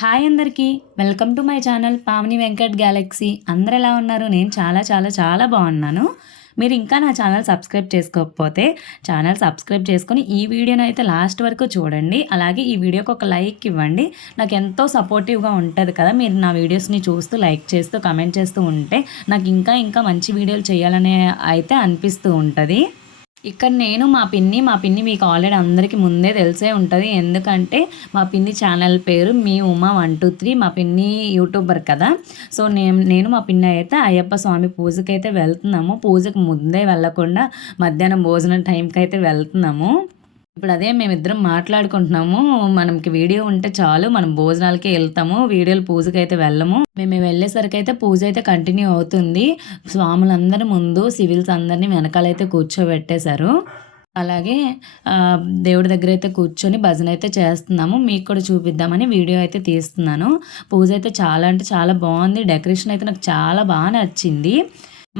Hi అందరికీ. Welcome to my channel Pavani Venkat Galaxy. అందరూ ఎలా ఉన్నారు? నేను చాలా చాలా చాలా బాగున్నాను. మీరు ఇంకా నా ఛానల్ సబ్స్క్రైబ్ చేసుకోకపోతే ఛానల్ సబ్స్క్రైబ్ చేసుకొని ఈ వీడియోని అయితే లాస్ట్ వరకు చూడండి. అలాగే ఈ వీడియోకి ఒక లైక్ ఇవ్వండి. నాకు ఎంతో సపోర్టివ్గా ఉంటుంది కదా, మీరు నా వీడియోస్ని చూస్తూ లైక్ చేస్తూ కమెంట్ చేస్తూ ఉంటే నాకు ఇంకా ఇంకా మంచి వీడియోలు చేయాలనే అయితే అనిపిస్తూ ఉంటుంది. ఇక్కడ నేను మా పిన్ని మీకు ఆల్రెడీ అందరికీ ముందే తెలిసే ఉంటుంది. ఎందుకంటే మా పిన్ని ఛానల్ పేరు మీ ఉమా 123. మా పిన్ని యూట్యూబర్ కదా. సో నేను మా పిన్ని అయితే అయ్యప్ప స్వామి పూజకి అయితే వెళ్తున్నాము. పూజకు ముందే వెళ్ళకుండా మధ్యాహ్నం భోజనం టైంకి అయితే వెళ్తున్నాము. ఇప్పుడు అదే మేమిద్దరం మాట్లాడుకుంటున్నాము. మనకి వీడియో ఉంటే చాలు, మనం భోజనాలకే వెళ్తాము, వీడియోలు పూజకి అయితే వెళ్ళము. మేము వెళ్ళేసరికి అయితే పూజ అయితే కంటిన్యూ అవుతుంది. స్వాములందరి ముందు సివిల్స్ అందరినీ వెనకాలైతే కూర్చోబెట్టేశారు. అలాగే దేవుడి దగ్గర అయితే కూర్చొని భజన అయితే చేస్తున్నాము. మీకు కూడా చూపిద్దామని వీడియో అయితే తీస్తున్నాను. పూజ అయితే చాలా అంటే చాలా బాగుంది. డెకరేషన్ అయితే నాకు చాలా బాగా నచ్చింది.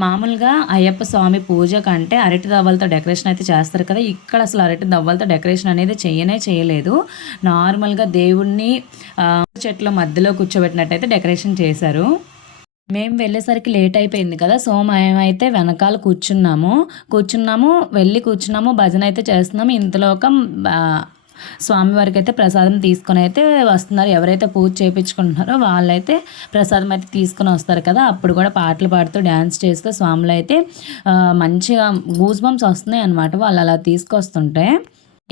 మామూలుగా అయ్యప్ప స్వామి పూజ కంటే అరటి దవ్వలతో డెకరేషన్ అయితే చేస్తారు కదా, ఇక్కడ అసలు అరటి దవ్వలతో డెకరేషన్ అనేది చేయలేదు. నార్మల్గా దేవుణ్ణి చెట్ల మధ్యలో కూర్చోబెట్టినట్టయితే డెకరేషన్ చేశారు. మేము వెళ్ళేసరికి లేట్ అయిపోయింది కదా, సో మేమైతే వెనకాల కూర్చున్నాము వెళ్ళి కూర్చున్నాము, భజన అయితే చేస్తున్నాము. ఇంతలో ఒక స్వామివారికి అయితే ప్రసాదం తీసుకొని అయితే వస్తున్నారు. ఎవరైతే పూజ చేయించుకుంటున్నారో వాళ్ళైతే ప్రసాదం అయితే తీసుకొని వస్తారు కదా, అప్పుడు కూడా పాటలు పాడుతూ డ్యాన్స్ చేస్తూ స్వాములు అయితే మంచిగా గూస్ బంప్స్ వస్తున్నాయి అనమాట వాళ్ళు అలా తీసుకొస్తుంటే.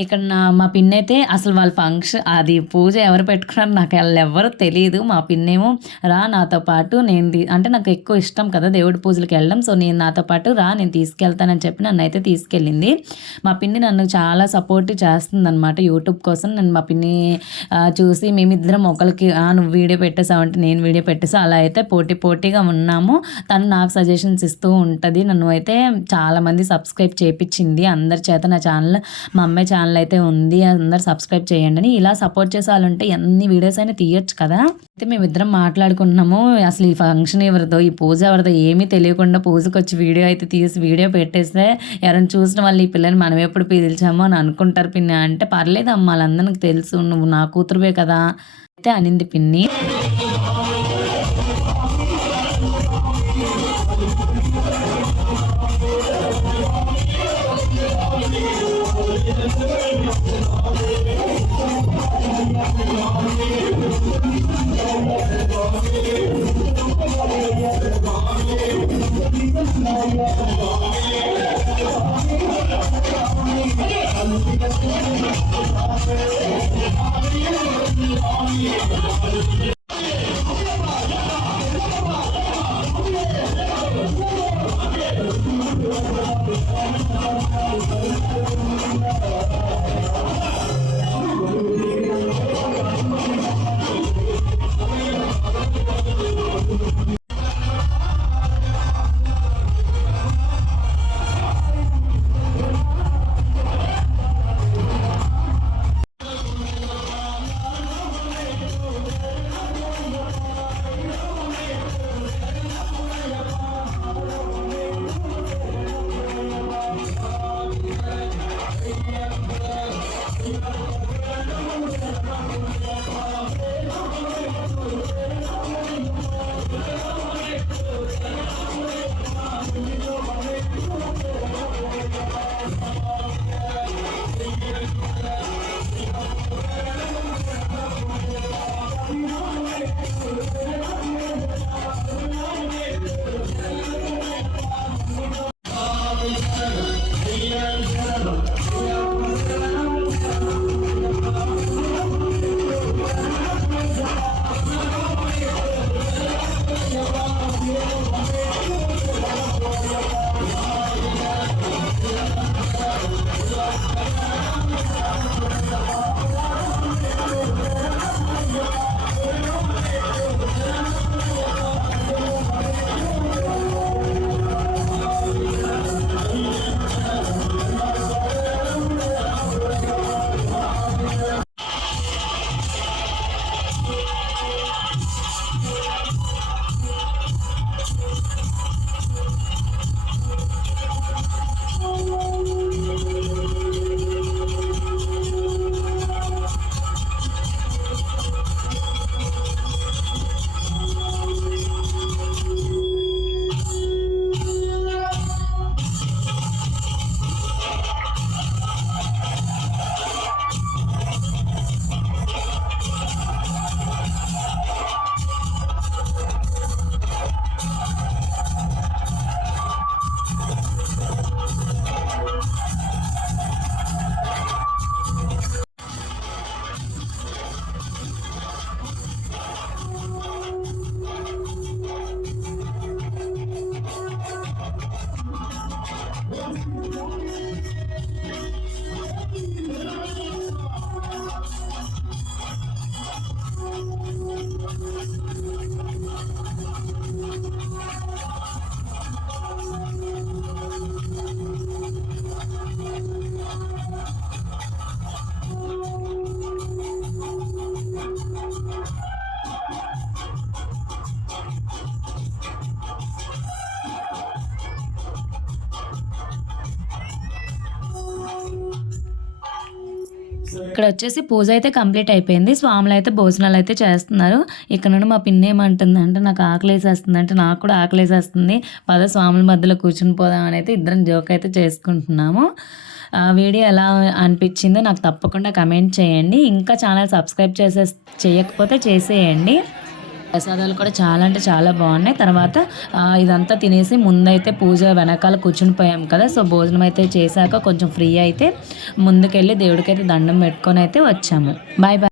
ఇక్కడ మా పిన్ని అయితే అసలు వాళ్ళ ఫంక్షన్ అది పూజ ఎవరు పెట్టుకున్నారో నాకు వాళ్ళు ఎవరో తెలియదు. మా పిన్నేమో రా నాతో పాటు, అంటే నాకు ఎక్కువ ఇష్టం కదా దేవుడి పూజలకు వెళ్ళడం, సో నేను నాతో పాటు రా నేను తీసుకెళ్తానని చెప్పి నన్ను అయితే తీసుకెళ్ళింది. మా పిన్ని నన్ను చాలా సపోర్ట్ చేస్తుంది అనమాట యూట్యూబ్ కోసం. నేను మా పిన్ని చూసి మేమిద్దరం ఒకరికి నువ్వు వీడియో పెట్టేసావంటే నేను వీడియో పెట్టేసా, అలా అయితే పోటీగా ఉన్నాము. తను నాకు సజెషన్స్ ఇస్తూ ఉంటుంది. నన్ను అయితే చాలామంది సబ్స్క్రైబ్ చేయించింది అందరి చేత. నా ఛానల్ మా అమ్మాయి ఛానల్ అయితే ఉంది, అందరు సబ్స్క్రైబ్ చేయండి అని. ఇలా సపోర్ట్ చేసే వాళ్ళు ఉంటే ఎన్ని వీడియోస్ అయినా తీయొచ్చు కదా. అయితే మేమిద్దరం మాట్లాడుకుంటున్నాము, అసలు ఈ ఫంక్షన్ ఎవరిదో ఈ పూజ ఎవరిదో ఏమీ తెలియకుండా పూజకు వచ్చి వీడియో అయితే తీసి వీడియో పెట్టేస్తే ఎవరైనా చూసిన వాళ్ళు ఈ పిల్లని మనం ఎప్పుడు పిలిచామో అని అనుకుంటారు పిన్ని. అంటే పర్లేదు అమ్మ, వాళ్ళందరికీ తెలుసు నువ్వు నా కూతురువే కదా అయితే అనింది పిన్ని. ఇక్కడ వచ్చేసి పూజ అయితే కంప్లీట్ అయిపోయింది. స్వాములు అయితే భోజనాలు అయితే చేస్తున్నారు. ఇక్కడ నుండి మా పిన్ని ఏమంటుందంటే నాకు ఆకలేసేస్తుంది అంటే నాకు కూడా ఆకలేసేస్తుంది. పద స్వాముల మధ్యలో కూర్చుని పోదాం అని అయితే ఇద్దరం జోక్ అయితే చేసుకుంటున్నాము. వీడియో ఎలా అనిపించిందో నాకు తప్పకుండా కమెంట్ చేయండి. ఇంకా ఛానల్ సబ్స్క్రైబ్ చేయకపోతే చేసేయండి. ప్రసాదాలు కూడా చాలా అంటే చాలా బాగున్నాయి. తర్వాత ఇదంతా తినేసి ముందైతే పూజ వెనకాల కూర్చుని పోయాం కదా. సో భోజనం అయితే చేశాక కొంచెం ఫ్రీ అయితే ముందుకెళ్ళి దేవుడికైతే దండం పెట్టుకొని అయితే వచ్చాము. Bye bye.